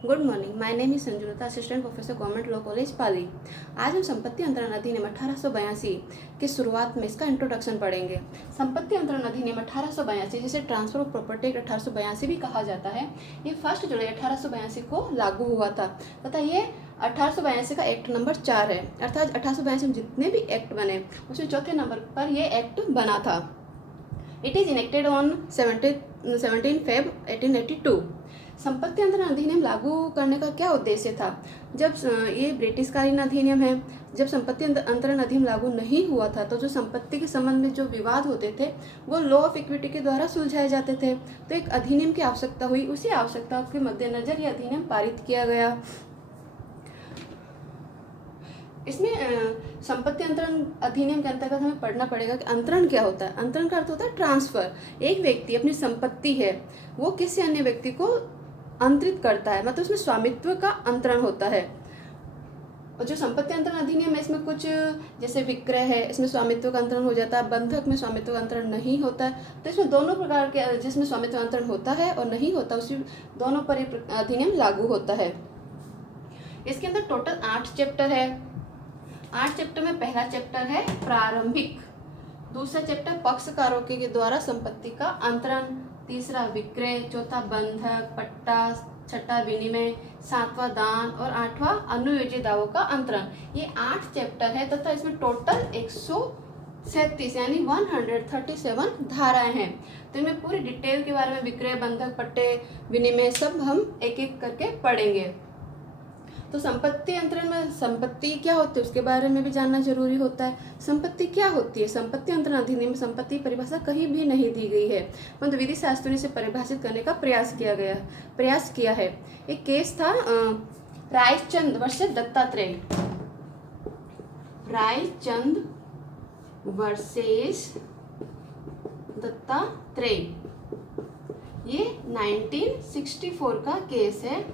Good morning, my name is Sanjulata, assistant professor government law college Pali. आज हम संपत्ति अंतरण अधिनियम 1882 की शुरुआत में इसका इंट्रोडक्शन पढ़ेंगे। संपत्ति अंतरण अधिनियम 1882, जिसे ट्रांसफर ऑफ प्रॉपर्टी एक्ट 1882 भी कहा जाता है, ये 1 जुलाई 1882 को लागू हुआ था तथा ये 1882 का एक्ट नंबर 4 है। अर्थात 1882 में जितने भी एक्ट बने उसमें चौथे नंबर पर यह एक्ट बना था। It is enacted on 17 Feb 1882। संपत्ति अंतरण अधिनियम लागू करने का क्या उद्देश्य था? जब ये ब्रिटिशकालीन अधिनियम है, जब संपत्ति अंतरण अधिनियम लागू नहीं हुआ था तो जो संपत्ति के संबंध में जो विवाद होते थे वो लॉ ऑफ इक्विटी के द्वारा सुलझाए जाते थे। तो एक अधिनियम की आवश्यकता हुई, उसी आवश्यकता के मद्देनजर यह अधिनियम पारित किया गया। इसमें संपत्ति अंतरण अधिनियम के अंतर्गत हमें पढ़ना पड़ेगा कि अंतरण क्या होता है। अंतरण का अर्थ होता है ट्रांसफर। एक व्यक्ति अपनी संपत्ति है वो किसी अन्य व्यक्ति को अंतरित करता है, मतलब उसमें स्वामित्व का अंतरण होता है। और जो संपत्ति अंतरण अधिनियम है इसमें कुछ जैसे विक्रय है, इसमें स्वामित्व का अंतरण हो जाता है। बंधक में स्वामित्व का अंतरण नहीं होता है। तो इसमें दोनों प्रकार के, जिसमें स्वामित्व अंतरण होता है और नहीं होता, उसी दोनों पर अधिनियम लागू होता है। इसके अंदर टोटल 8 चैप्टर है। 8 चैप्टर में पहला चैप्टर है प्रारंभिक, दूसरा चैप्टर पक्षकारों के द्वारा संपत्ति का अंतरण, तीसरा विक्रय, चौथा बंधक, पट्टा, छठा विनिमय, सातवां दान और आठवां अनुयोजित दावों का अंतरण। ये 8 चैप्टर है तथा इसमें टोटल 137 यानी 137 धाराएं हैं। तो इनमें पूरी डिटेल के बारे में विक्रय, बंधक, पट्टे, विनिमय सब हम एक एक करके पढ़ेंगे। तो संपत्ति अंतरण में संपत्ति क्या होती है उसके बारे में भी जानना जरूरी होता है। संपत्ति क्या होती है? संपत्ति अंतरण अधिनियम में संपत्ति परिभाषा कहीं भी नहीं दी गई है, परंतु विधि शास्त्रों ने इसे परिभाषित करने का प्रयास किया है। एक केस था रायचंद वर्सेस दत्तात्रेय। रायचंद वर्सेस दत्तात्रेय, ये 1964 का केस है।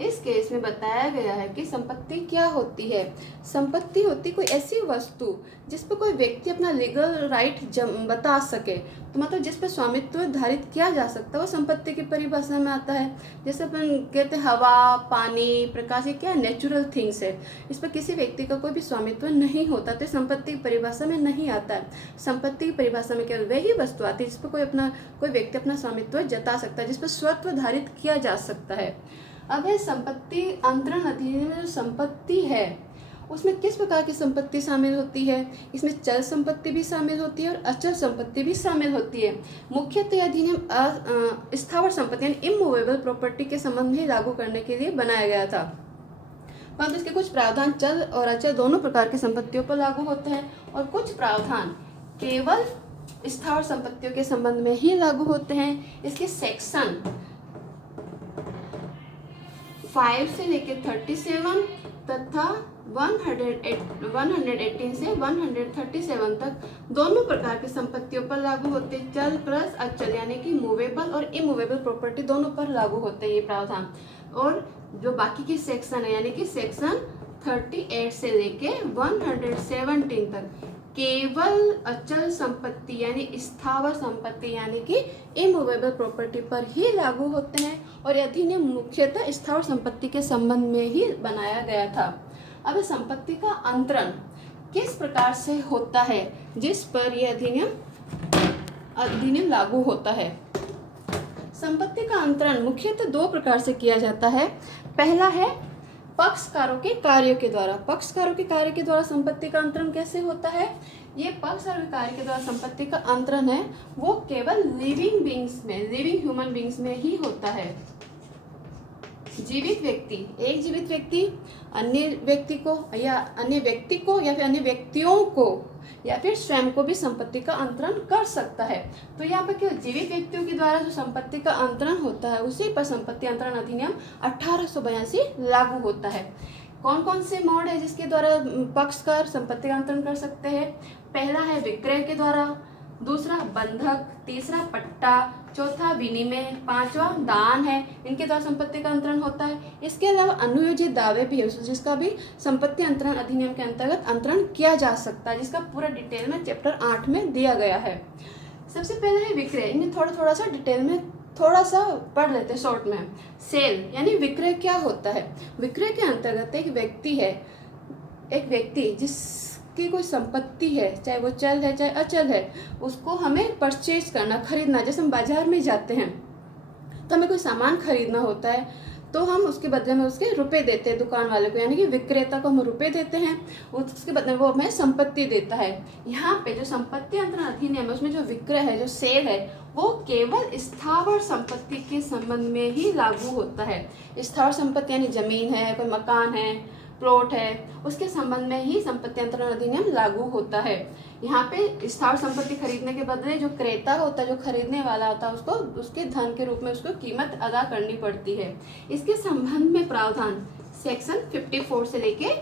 इस केस में बताया गया है कि संपत्ति क्या होती है। संपत्ति होती कोई ऐसी वस्तु जिस पर कोई व्यक्ति अपना लीगल राइट बता सके, तो मतलब जिस पर स्वामित्व धारित किया जा सकता है वो संपत्ति की परिभाषा में आता है। जैसे अपन कहते हैं हवा, पानी, प्रकाश, ये क्या नेचुरल थिंग्स है, इस पर किसी व्यक्ति का कोई भी स्वामित्व नहीं होता, तो संपत्ति की परिभाषा में नहीं आता है। संपत्ति की परिभाषा में केवल वही वस्तु आती है जिस पर कोई व्यक्ति अपना स्वामित्व जता सकता है, जिस पर स्वत्व धारित किया जा सकता है। अब है संपत्ति अंतरण अधिनियम में जो संपत्ति है उसमें किस प्रकार की संपत्ति शामिल होती है। इसमें चल संपत्ति भी शामिल होती है और अचल संपत्ति भी शामिल होती है। मुख्यतः अधिनियम स्थावर संपत्ति यानी इमूवेबल प्रॉपर्टी के संबंध में लागू करने के लिए बनाया गया था, परंतु इसके कुछ प्रावधान चल और अचल दोनों प्रकार की संपत्तियों पर लागू होते हैं और कुछ प्रावधान केवल स्थावर संपत्तियों के संबंध में ही लागू होते हैं। इसके सेक्शन 5 से लेकर 37 तथा 118 से 137 तक दोनों प्रकार की संपत्तियों पर लागू होते हैं। चल प्लस अचल यानी कि मूवेबल और इमूवेबल प्रॉपर्टी दोनों पर लागू होते हैं ये प्रावधान। और जो बाकी के सेक्शन है यानी कि सेक्शन 38 से लेके 117 तक केवल अचल संपत्ति यानी स्थावर संपत्ति यानी कि इमूवेबल प्रॉपर्टी पर ही लागू होते हैं और यह अधिनियम मुख्यतः स्थावर संपत्ति के संबंध में ही बनाया गया था। अब संपत्ति का अंतरण किस प्रकार से होता है जिस पर यह अधिनियम लागू होता है। संपत्ति का अंतरण मुख्यतः 2 प्रकार से किया जाता है। पहला है पक्षकारों के कार्यों के द्वारा। पक्षकारों के कार्य के द्वारा संपत्ति का अंतरण कैसे होता है? ये पक्षकारों के कार्य के द्वारा संपत्ति का अंतरण है वो केवल लिविंग ह्यूमन बींग्स में ही होता है। जीवित व्यक्ति, एक जीवित व्यक्ति अन्य व्यक्ति को या फिर अन्य व्यक्तियों को या फिर स्वयं को भी संपत्ति का अंतरण कर सकता है। तो यहाँ पर केवल जीवित व्यक्तियों के द्वारा जो संपत्ति का अंतरण होता है उसी पर संपत्ति अंतरण अधिनियम 1882 लागू होता है। कौन कौन से मोड है जिसके द्वारा पक्षकार संपत्ति का अंतरण कर सकते हैं? पहला है विक्रय के द्वारा, दूसरा बंधक, तीसरा पट्टा, चौथा विनिमय, पांचवा दान है, इनके द्वारा संपत्ति का अंतरण होता है। इसके अलावा अनुयोजित दावे भी है जिसका भी संपत्ति अंतरण अधिनियम के अंतर्गत अंतरण किया जा सकता है, जिसका पूरा डिटेल में चैप्टर 8 में दिया गया है। सबसे पहले है विक्रय। इन्हें थोड़ा सा डिटेल में थोड़ा सा पढ़ लेते शॉर्ट में। सेल यानी विक्रय क्या होता है? विक्रय के अंतर्गत एक व्यक्ति है, एक व्यक्ति जिसकी कोई संपत्ति है, चाहे वो चल है चाहे अचल है, उसको हमें परचेज करना, खरीदना। जैसे हम बाजार में जाते हैं तो हमें कोई सामान खरीदना होता है, तो हम उसके बदले में उसके रुपए देते हैं दुकान वाले को, यानी कि विक्रेता को हम रुपए देते हैं, उसके बदले में वो हमें संपत्ति देता है। यहाँ पे जो संपत्ति अंतरण अधिनियम है उसमें जो विक्रय है, जो सेल है, वो केवल स्थावर संपत्ति के संबंध में ही लागू होता है। स्थावर संपत्ति यानी जमीन है, कोई मकान है, प्लॉट है, उसके संबंध में ही संपत्ति अंतरण अधिनियम लागू होता है। यहाँ पे स्थावर संपत्ति खरीदने के बदले जो क्रेता होता है, जो खरीदने वाला होता है, उसको उसके धन के रूप में उसको कीमत अदा करनी पड़ती है। इसके संबंध में प्रावधान सेक्शन 54 से लेके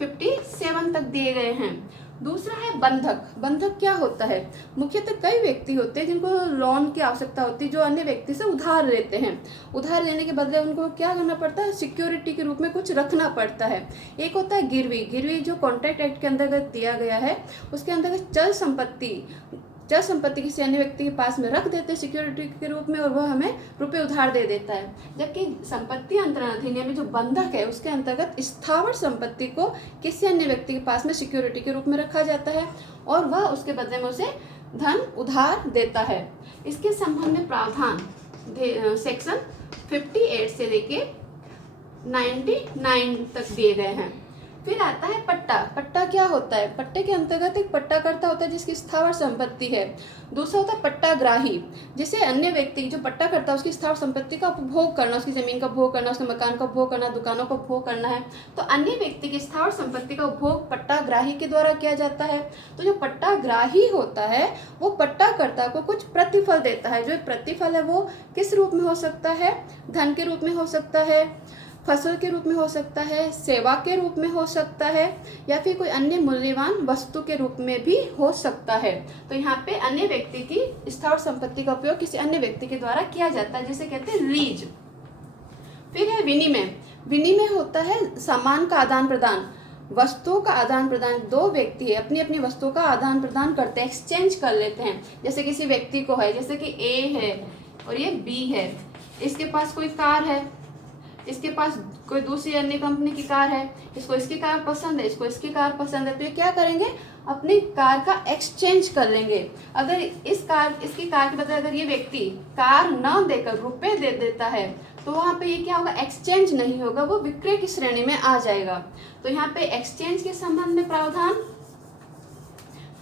57 तक दिए गए हैं। दूसरा है बंधक। बंधक क्या होता है? मुख्यतः कई व्यक्ति होते हैं जिनको लोन की आवश्यकता होती है, जो अन्य व्यक्ति से उधार लेते हैं। उधार लेने के बदले उनको क्या करना पड़ता है? सिक्योरिटी के रूप में कुछ रखना पड़ता है। एक होता है गिरवी। गिरवी जो कॉन्ट्रैक्ट एक्ट के अंतर्गत दिया गया है, उसके अंतर्गत चल संपत्ति किसी अन्य व्यक्ति के पास में रख देते हैं सिक्योरिटी के रूप में, और वह हमें रुपए उधार दे देता है। जबकि संपत्ति अंतरण अधिनियम में जो बंधक है, उसके अंतर्गत स्थावर संपत्ति को किसी अन्य व्यक्ति के पास में सिक्योरिटी के रूप में रखा जाता है और वह उसके बदले में उसे धन उधार देता है। इसके संबंध में प्रावधान सेक्शन 58 से लेके 99 तक दिए गए हैं। फिर आता है पट्टा। पट्टा क्या होता है? पट्टे के अंतर्गत एक पट्टाकर्ता होता है जिसकी स्थावर संपत्ति है। दूसरा होता है पट्टाग्राही, जिसे अन्य व्यक्ति जो पट्टा करता है उसकी स्थावर संपत्ति का उपभोग करना, उसकी जमीन का उपभोग करना, उसके मकान का उपभोग करना, दुकानों का उपभोग करना है, तो अन्य व्यक्ति की स्थावर संपत्ति का उपभोग पट्टाग्राही के द्वारा किया जाता है। तो जो पट्टाग्राही होता है वो पट्टाकर्ता को कुछ प्रतिफल देता है। जो प्रतिफल है वो किस रूप में हो सकता है? धन के रूप में हो सकता है, फसल के रूप में हो सकता है, सेवा के रूप में हो सकता है, या फिर कोई अन्य मूल्यवान वस्तु के रूप में भी हो सकता है। तो यहाँ पे अन्य व्यक्ति की स्थावर संपत्ति का उपयोग किसी अन्य व्यक्ति के द्वारा किया जाता है, जिसे कहते हैं लीज। फिर है विनिमय। विनिमय होता है सामान का आदान प्रदान, वस्तुओं का आदान प्रदान। दो व्यक्ति है अपनी अपनी वस्तुओं का आदान प्रदान करते हैं, एक्सचेंज कर लेते हैं। जैसे किसी व्यक्ति को है, जैसे कि ए है और ये बी है, इसके पास कोई कार है, इसके पास कोई दूसरी अन्य कंपनी की कार है, इसको इसकी कार पसंद है, इसको इसकी कार पसंद है, तो ये क्या करेंगे? अपनी कार का एक्सचेंज कर लेंगे। अगर इसकी कार के बदले अगर ये व्यक्ति कार न देकर रुपए दे देता है तो वहाँ पे ये क्या होगा? एक्सचेंज नहीं होगा, वो विक्रय की श्रेणी में आ जाएगा। तो यहाँ पे एक्सचेंज के संबंध में प्रावधान,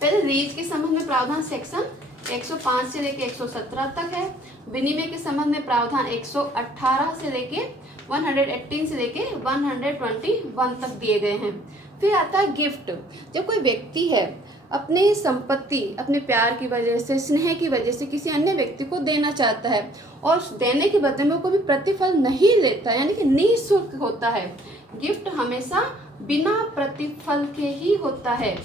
पहले लीज के संबंध में प्रावधान सेक्शन 105 से लेके 117 तक है। विनिमय के संबंध में प्रावधान 118 से लेके 118 से लेके 121 तक दिए गए हैं। फिर आता है गिफ्ट। जब कोई व्यक्ति है अपनी संपत्ति अपने प्यार की वजह से, स्नेह की वजह से किसी अन्य व्यक्ति को देना चाहता है और देने के बदले में वो कोई प्रतिफल नहीं लेता, यानी कि निःशुल्क होता है। गिफ्ट हमेशा बिना प्रतिफल के ही होता है।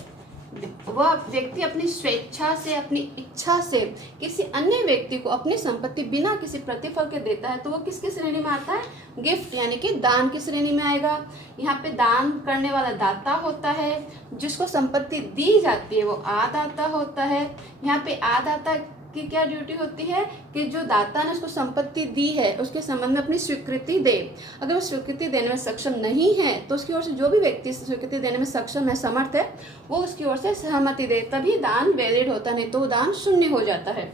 वह व्यक्ति अपनी स्वेच्छा से, अपनी इच्छा से किसी अन्य व्यक्ति को अपनी संपत्ति बिना किसी प्रतिफल के देता है, तो वो किसकी श्रेणी में आता है? गिफ्ट, यानी कि दान की श्रेणी में आएगा। यहाँ पे दान करने वाला दाता होता है, जिसको संपत्ति दी जाती है वो आदाता होता है। यहाँ पे आदाता की क्या ड्यूटी होती है कि जो दाता ने उसको संपत्ति दी है उसके संबंध में अपनी स्वीकृति दे। अगर वो स्वीकृति देने में सक्षम नहीं है तो उसकी ओर से जो भी व्यक्ति स्वीकृति देने में सक्षम है, समर्थ है, वो उसकी ओर से सहमति दे, तभी दान वैलिड होता, नहीं तो दान शून्य हो जाता है।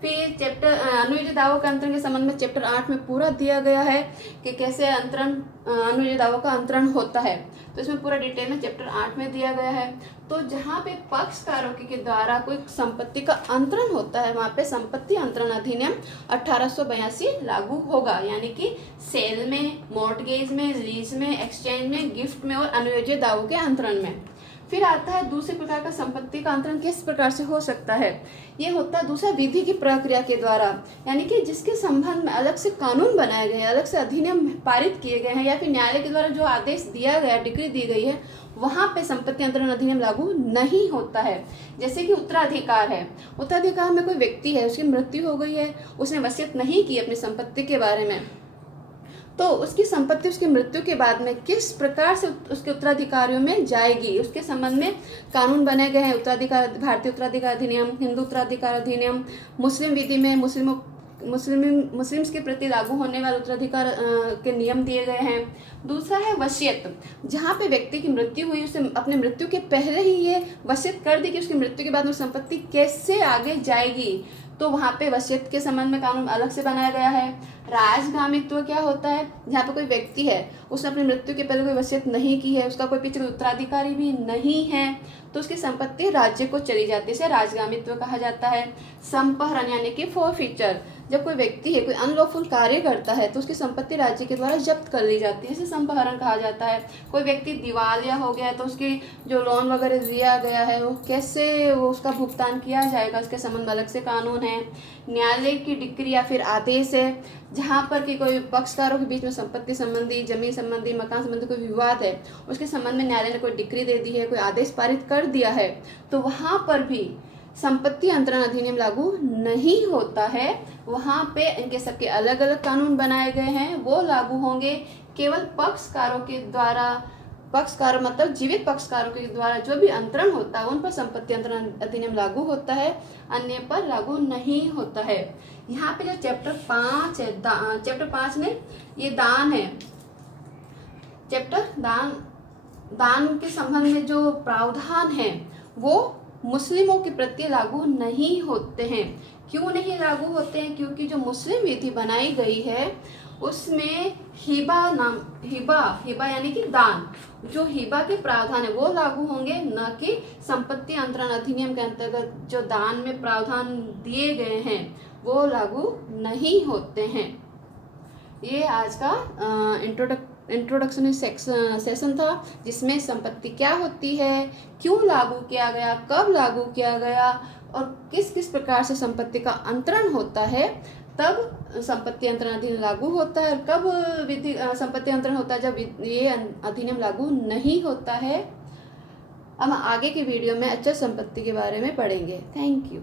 फिर चैप्टर अनुयोजित दावों के अंतरण के संबंध में चैप्टर 8 में पूरा दिया गया है कि कैसे अनुयोजित दावों का अंतरण होता है, तो इसमें पूरा डिटेल में चैप्टर 8 में दिया गया है। तो जहाँ पे पक्षकारों के द्वारा कोई संपत्ति का अंतरण होता है वहाँ पे संपत्ति अंतरण अधिनियम 1882 लागू होगा, यानी कि सेल में, मॉर्टगेज में, लीज में, एक्सचेंज में, गिफ्ट में और अनुयोजित दावों के अंतरण में। फिर आता है दूसरे प्रकार का संपत्ति का अंतरण किस प्रकार से हो सकता है। ये होता है दूसरा विधि की प्रक्रिया के द्वारा, यानी कि जिसके संबंध में अलग से कानून बनाए गए हैं, अलग से अधिनियम पारित किए गए हैं, या फिर न्यायालय के द्वारा जो आदेश दिया गया, डिक्री दी गई है, वहाँ पे संपत्ति अंतरण अधिनियम लागू नहीं होता है। जैसे कि उत्तराधिकार है, उत्तराधिकार में कोई व्यक्ति है, उसकी मृत्यु हो गई है, उसने वसीयत नहीं की अपनी संपत्ति के बारे में, तो उसकी संपत्ति उसकी मृत्यु के बाद में किस प्रकार से उसके उत्तराधिकारियों में जाएगी, उसके संबंध में कानून बने गए हैं। उत्तराधिकार, भारतीय उत्तराधिकार अधिनियम, हिंदू उत्तराधिकार अधिनियम, मुस्लिम विधि में मुस्लिमों मुस्लिम्स के प्रति लागू होने वाले उत्तराधिकार के नियम दिए गए हैं। दूसरा है वसीयत, जहाँ पे व्यक्ति की मृत्यु हुई, उसे अपने मृत्यु के पहले ही ये वसीयत कर दी कि उसकी मृत्यु के बाद में संपत्ति कैसे आगे जाएगी, तो वहाँ पे वसीयत के संबंध में कानून अलग से बनाया गया है। राजगामित्व क्या होता है, जहाँ पे कोई व्यक्ति है, उसने अपनी मृत्यु के पहले कोई वसीयत नहीं की है, उसका कोई पीछे उत्तराधिकारी भी नहीं है, तो उसकी संपत्ति राज्य को चली जाती है, इसे राजगामित्व कहा जाता है। संपहरण यानी कि फॉरफीचर, जब कोई व्यक्ति है कोई अनलॉफुल कार्य करता है तो उसकी संपत्ति राज्य के द्वारा जब्त कर ली जाती है, इसे संपहरण कहा जाता है। कोई व्यक्ति दिवालिया हो गया है तो उसकी जो लोन वगैरह दिया गया है वो कैसे वो उसका भुगतान किया जाएगा, इसके संबंध में अलग से कानून है। न्यायालय की डिक्री या फिर आदेश है, जहाँ पर कि कोई पक्षकारों के बीच में संपत्ति संबंधी, जमीन संबंधी, मकान संबंधी कोई विवाद है, उसके संबंध में न्यायालय ने कोई डिक्री दे दी है, कोई आदेश पारित कर दिया है, तो वहाँ पर भी संपत्ति अंतरण अधिनियम लागू नहीं होता है। वहाँ पे इनके सबके अलग अलग कानून बनाए गए हैं, वो लागू होंगे केवल पक्षकारों के द्वारा। पक्षकार मतलब जीवित पक्षकारों के द्वारा जो भी अंतरण होता है उन पर संपत्ति अंतरण अधिनियम लागू होता है, अन्य पर लागू नहीं होता है। यहाँ पे जो चैप्टर 5 है, चैप्टर 5 में ये दान है, चैप्टर दान के संबंध में जो प्रावधान है वो मुस्लिमों के प्रति लागू नहीं होते हैं। क्यों नहीं लागू होते हैं? क्योंकि जो मुस्लिम विधि बनाई गई है उसमें हिबा यानी कि दान, जो हिबा के प्रावधान है वो लागू होंगे, न कि संपत्ति अंतरण अधिनियम के अंतर्गत जो दान में प्रावधान दिए गए हैं वो लागू नहीं होते हैं। ये आज का इंट्रोडक्शन सेशन था, जिसमें संपत्ति क्या होती है, क्यों लागू किया गया, कब लागू किया गया और किस किस प्रकार से संपत्ति का अंतरण होता है, तब संपत्ति अंतरण अधिनियम लागू होता है, और कब संपत्ति अंतरण होता है जब ये अधिनियम लागू नहीं होता है। अब आगे के वीडियो में अचल संपत्ति के बारे में पढ़ेंगे। Thank you.